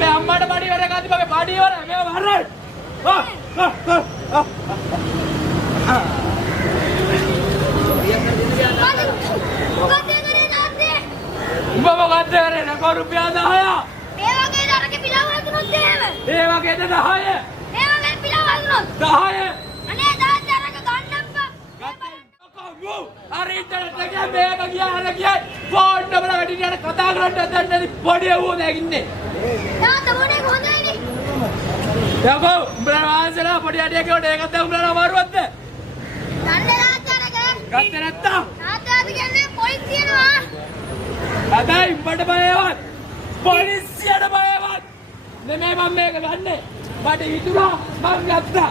මේ අම්මට බඩි වර ගාති මගේ බඩි වර මේ වරයි. උඹ මොකද කරේ නකෝ රුපියල් 10ක්. ඒ වගේ දරක පිළව හදුනොත් එහෙම. ඒ වගේද 10. ඒ වගේ පිළව හදුනොත් 10. අනේ 10 දරක ගන්නම්පා. අර ඉන්ටර්නෙට් එකේ මේක ගියා අර ගියා ෆෝන් නම්බර වැඩියට කතා කරන්න දැන් පොඩි වුණ නැගින්නේ. තාත්තා මොනේ හොඳයිනේ. යකෝ උඹලා වාසලා පොඩි අඩියක් කොට ඒකත් උඹලා අමාරුවක්ද? දන්නේ තාත්තාට ගත්තේ නැත්තම් තාත්තාට කියන්නේ පොලිස් තියනවා. හැබැයි උඹට බයවත් පොලිසියට බයවත් නෙමෙයි මම මේක ගන්නෙ. මට හිතුණා මම ගත්තා.